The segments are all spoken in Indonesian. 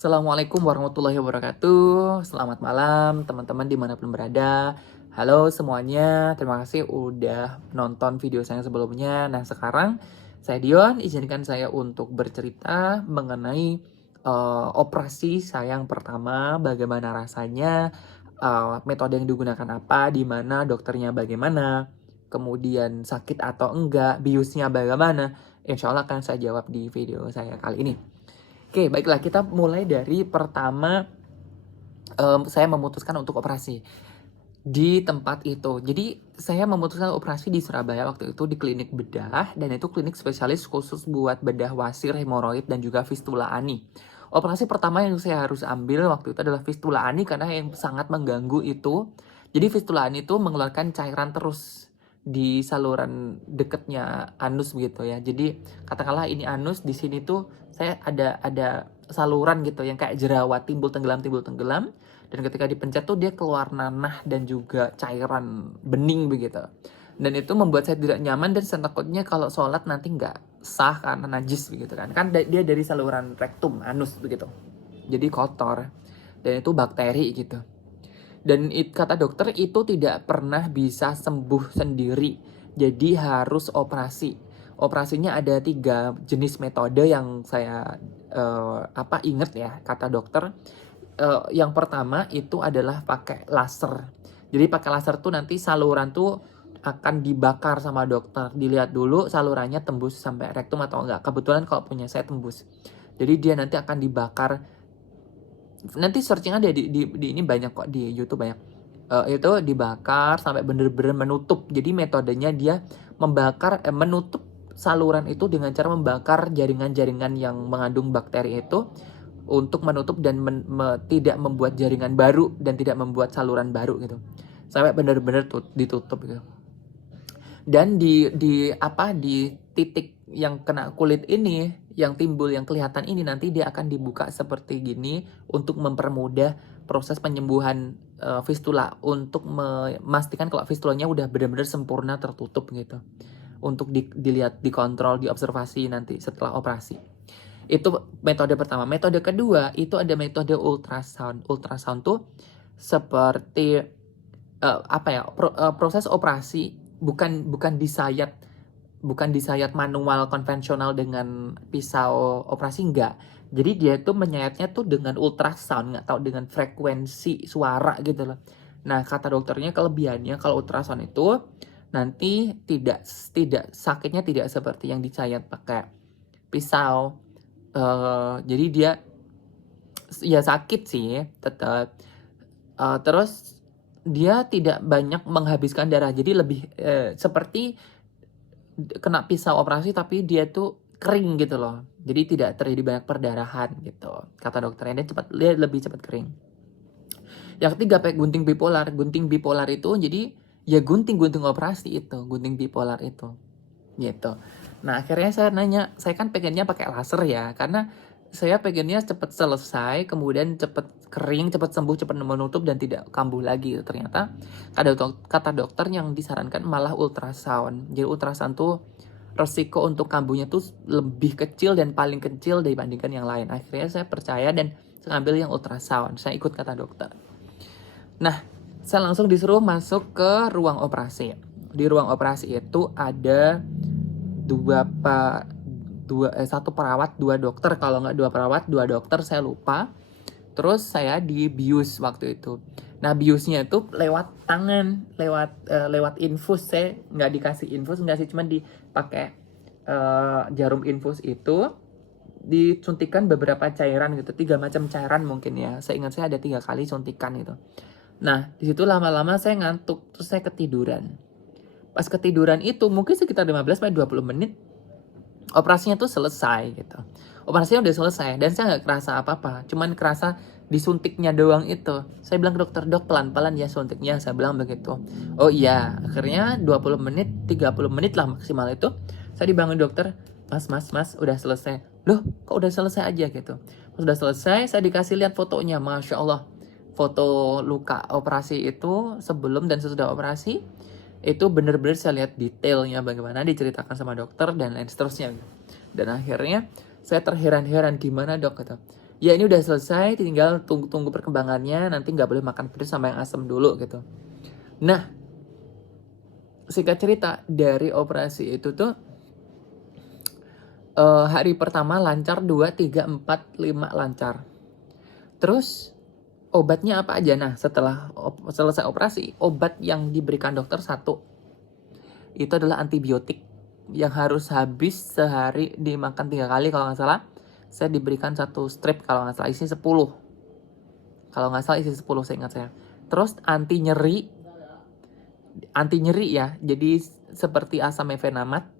Assalamualaikum warahmatullahi wabarakatuh. Selamat malam teman-teman dimanapun berada. Halo semuanya, terima kasih udah nonton video saya sebelumnya. Nah sekarang saya Dion, izinkan saya untuk bercerita mengenai operasi saya yang pertama, bagaimana rasanya, metode yang digunakan apa, di mana dokternya bagaimana, kemudian sakit atau enggak, biusnya bagaimana. Insya Allah akan saya jawab di video saya kali ini. Oke, baiklah kita mulai dari pertama saya memutuskan untuk operasi di tempat itu. Jadi saya memutuskan operasi di Surabaya waktu itu di klinik bedah dan itu klinik spesialis khusus buat bedah wasir, hemoroid dan juga fistula ani. Operasi pertama yang saya harus ambil waktu itu adalah fistula ani karena yang sangat mengganggu itu. Jadi fistula ani itu mengeluarkan cairan terus di saluran dekatnya anus begitu ya. Jadi katakanlah ini anus, di sini tuh saya ada saluran gitu yang kayak jerawat timbul tenggelam dan ketika dipencet tuh dia keluar nanah dan juga cairan bening begitu. Dan itu membuat saya tidak nyaman dan saya takutnya kalau sholat nanti nggak sah karena najis begitu kan. Kan dia dari saluran rektum, anus begitu. Jadi kotor dan itu bakteri gitu. Dan kata dokter itu tidak pernah bisa sembuh sendiri. Jadi harus operasi. Operasinya ada 3 jenis metode yang saya ingat ya kata dokter. Yang pertama itu adalah pakai laser. Jadi pakai laser tuh nanti saluran tuh akan dibakar sama dokter. Dilihat dulu salurannya tembus sampai rektum atau enggak. Kebetulan kalau punya saya tembus. Jadi dia nanti akan dibakar. Nanti searching aja di ini banyak kok di YouTube banyak. Itu dibakar sampai bener-bener menutup. Jadi metodenya dia menutup saluran itu dengan cara membakar jaringan-jaringan yang mengandung bakteri itu untuk menutup dan tidak membuat jaringan baru dan tidak membuat saluran baru gitu. Sampai bener-bener ditutup gitu. Dan di titik yang kena kulit ini, yang timbul, yang kelihatan ini nanti dia akan dibuka seperti gini untuk mempermudah proses penyembuhan fistula untuk memastikan kalau fistulanya udah benar-benar sempurna tertutup gitu. Untuk dilihat, dikontrol, diobservasi nanti setelah operasi. Itu metode pertama. Metode kedua itu ada metode ultrasound. Ultrasound tuh seperti proses operasi bukan disayat manual konvensional dengan pisau operasi, enggak. Jadi dia itu menyayatnya tuh dengan ultrasound, nggak tahu dengan frekuensi suara gitu loh. Nah kata dokternya kelebihannya kalau ultrasound itu nanti tidak sakitnya tidak seperti yang disayat pakai pisau. Jadi dia ya sakit sih tetap. Terus dia tidak banyak menghabiskan darah. Jadi lebih seperti kena pisau operasi tapi dia tuh kering gitu loh. Jadi tidak terjadi banyak perdarahan gitu. Kata dokternya dia lebih cepat kering. Yang ketiga pakai gunting bipolar. Gunting bipolar itu jadi ya gunting operasi itu, gunting bipolar itu. Gitu. Nah, akhirnya saya nanya, saya kan pengennya pakai laser ya, karena saya pengennya cepat selesai, kemudian cepat kering, cepat sembuh, cepat menutup dan tidak kambuh lagi. Ternyata kata dokter yang disarankan malah ultrasound. Jadi ultrasound tuh resiko untuk kambuhnya tuh lebih kecil dan paling kecil dibandingkan yang lain. Akhirnya saya percaya dan saya ambil yang ultrasound. Saya ikut kata dokter. Nah, saya langsung disuruh masuk ke ruang operasi. Di ruang operasi itu ada satu perawat, 2 dokter. Kalau nggak 2 perawat, 2 dokter, saya lupa. Terus saya dibius waktu itu. Nah biusnya itu lewat tangan, lewat infus. Saya nggak dikasih infus, nggak sih, cuma dipakai jarum infus itu disuntikan beberapa cairan gitu, 3 macam cairan mungkin ya. Saya ingat saya ada 3 kali suntikan gitu. Nah disitu lama-lama saya ngantuk, terus saya ketiduran. Pas ketiduran itu mungkin sekitar 15-20 menit operasinya tuh selesai gitu. Operasinya udah selesai dan saya nggak kerasa apa-apa, cuman kerasa disuntiknya doang itu. Saya bilang ke dokter, dok pelan-pelan ya suntiknya, saya bilang begitu. Oh iya, akhirnya 20 menit, 30 menit lah maksimal itu. Saya dibangun dokter, mas, udah selesai. Loh, kok udah selesai aja gitu. Udah selesai, saya dikasih lihat fotonya, Masya Allah. Foto luka operasi itu sebelum dan sesudah operasi itu bener-bener saya lihat detailnya bagaimana diceritakan sama dokter dan lain seterusnya. Dan akhirnya saya terheran-heran, gimana dok kata. ya ini udah selesai, tinggal tunggu perkembangannya, nanti nggak boleh makan pedas sama yang asam dulu gitu. Nah, singkat cerita, dari operasi itu tuh hari pertama lancar, 2, 3, 4, 5 lancar. Terus obatnya apa aja? Nah, setelah selesai operasi, obat yang diberikan dokter satu, itu adalah antibiotik yang harus habis sehari, dimakan 3 kali kalau nggak salah. Saya diberikan 1 strip kalau nggak salah, isi 10. Kalau nggak salah isi 10, saya ingat saya. Terus anti nyeri ya, jadi seperti asam mefenamat.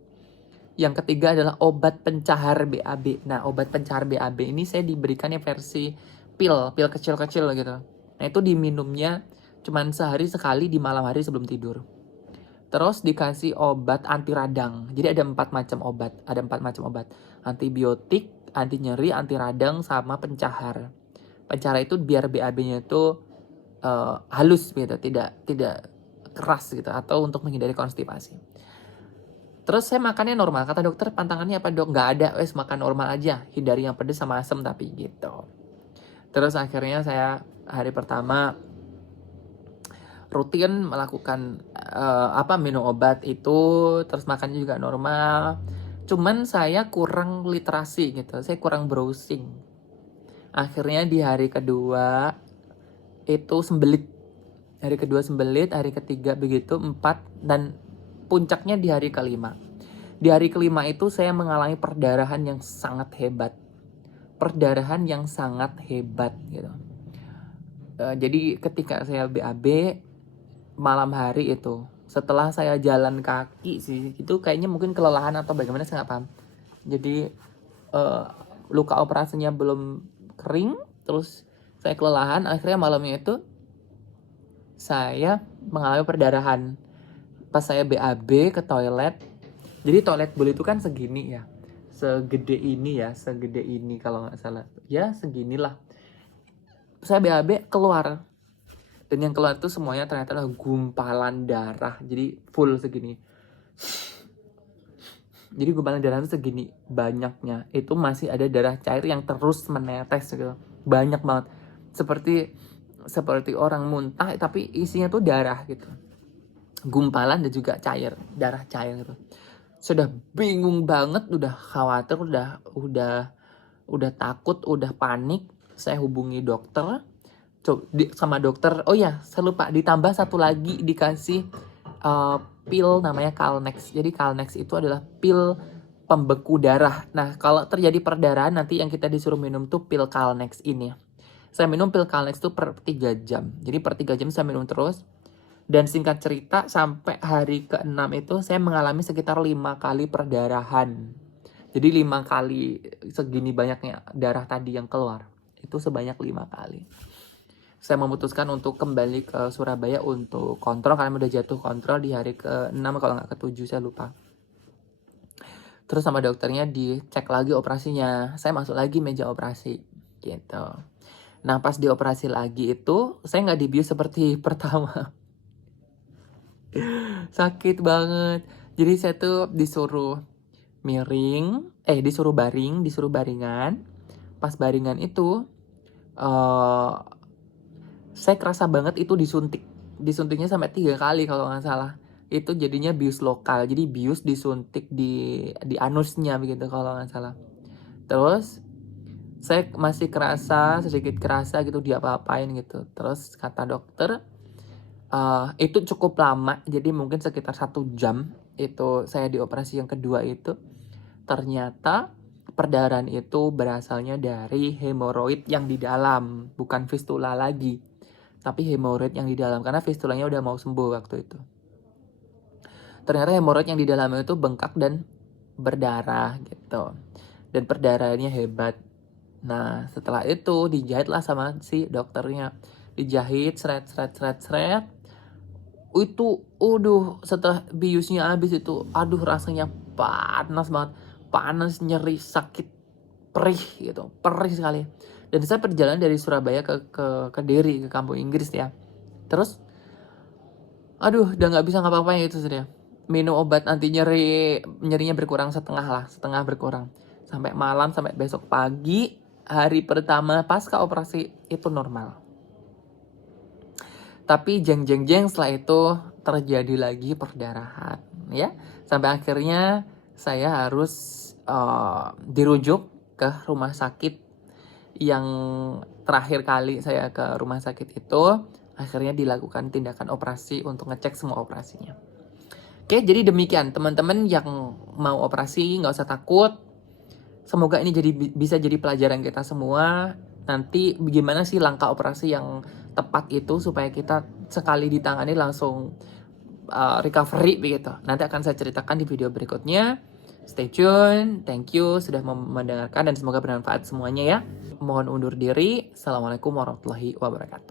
Yang ketiga adalah obat pencahar BAB. Nah, obat pencahar BAB ini saya diberikannya versi pil kecil-kecil gitu. Nah, itu diminumnya cuman sehari sekali di malam hari sebelum tidur. Terus dikasih obat anti radang. Jadi ada 4 macam obat. Ada 4 macam obat. Antibiotik, anti nyeri, anti radang, sama pencahar. Pencahar itu biar BAB-nya itu halus gitu, tidak keras gitu, atau untuk menghindari konstipasi. Terus saya makannya normal. Kata dokter, pantangannya apa dok? Nggak ada, wes makan normal aja. Hindari yang pedas sama asam tapi gitu. Terus akhirnya saya hari pertama rutin melakukan minum obat itu, terus makannya juga normal. Cuman saya kurang literasi gitu, saya kurang browsing. Akhirnya di hari kedua itu sembelit. Hari kedua sembelit, hari ketiga begitu, 4, dan puncaknya di hari kelima. Di hari kelima itu saya mengalami perdarahan yang sangat hebat. Perdarahan yang sangat hebat gitu. Jadi ketika saya BAB, malam hari itu, setelah saya jalan kaki sih, itu kayaknya mungkin kelelahan atau bagaimana, saya nggak paham. Jadi luka operasinya belum kering, terus saya kelelahan, akhirnya malamnya itu saya mengalami perdarahan. Pas saya BAB ke toilet, jadi toilet bul itu kan segini ya, segede ini kalau nggak salah, ya seginilah. Saya BAB keluar, dan yang keluar itu semuanya ternyata adalah gumpalan darah. Jadi full segini. Jadi gumpalan darah itu segini banyaknya. Itu masih ada darah cair yang terus menetes gitu. Banyak banget. Seperti orang muntah tapi isinya tuh darah gitu. Gumpalan dan juga cair, darah cair gitu. Sudah bingung banget, udah khawatir, udah takut, udah panik. Saya hubungi dokter. Sama dokter, oh ya saya lupa, ditambah satu lagi dikasih pil namanya Calnex. Jadi Calnex itu adalah pil pembeku darah. Nah, kalau terjadi perdarahan nanti yang kita disuruh minum tuh pil Calnex ini. Saya minum pil Calnex tuh per 3 jam. Jadi per 3 jam saya minum terus. Dan singkat cerita, sampai hari ke-6 itu saya mengalami sekitar 5 kali perdarahan. Jadi 5 kali segini banyaknya darah tadi yang keluar. Itu sebanyak 5 kali. Saya memutuskan untuk kembali ke Surabaya untuk kontrol, karena udah jatuh kontrol di hari ke-6 kalau nggak ke-7, saya lupa. Terus sama dokternya dicek lagi operasinya. Saya masuk lagi meja operasi gitu. Nah, pas dioperasi lagi itu saya nggak dibius seperti pertama. Sakit banget. Jadi saya tuh disuruh disuruh baringan. Pas baringan itu saya kerasa banget itu disuntiknya sampai 3 kali kalau nggak salah. Itu jadinya bius lokal, jadi bius disuntik di anusnya begitu kalau nggak salah. Terus saya masih sedikit kerasa gitu, dia apa-apain gitu. Terus kata dokter itu cukup lama, jadi mungkin sekitar 1 jam itu saya dioperasi yang kedua itu. Ternyata perdarahan itu berasalnya dari hemoroid yang di dalam, bukan fistula lagi, tapi hemoroid yang di dalam, karena fistulanya udah mau sembuh waktu itu. Ternyata hemoroid yang di dalam itu bengkak dan berdarah gitu, dan perdarahannya hebat. Nah, setelah itu dijahitlah sama si dokternya, dijahit seret. Itu setelah biusnya habis itu, rasanya panas banget, panas, nyeri, sakit, perih sekali. Dan saya perjalanan dari Surabaya ke Kediri, ke kampung Inggris ya. Terus udah nggak bisa ngapa-ngapain itu sudah. Minum obat anti nyerinya berkurang setengah berkurang sampai malam, sampai besok pagi hari pertama pasca operasi itu normal. Tapi jeng setelah itu terjadi lagi perdarahan ya. Sampai akhirnya saya harus dirujuk ke rumah sakit. Yang terakhir kali saya ke rumah sakit itu akhirnya dilakukan tindakan operasi untuk ngecek semua operasinya. Oke, jadi demikian teman-teman yang mau operasi nggak usah takut. Semoga ini bisa jadi pelajaran kita semua. Nanti bagaimana sih langkah operasi yang tepat itu supaya kita sekali ditangani langsung recovery begitu. Nanti akan saya ceritakan di video berikutnya. Stay tune. Thank you sudah mendengarkan dan semoga bermanfaat semuanya ya. Mohon undur diri. Assalamualaikum warahmatullahi wabarakatuh.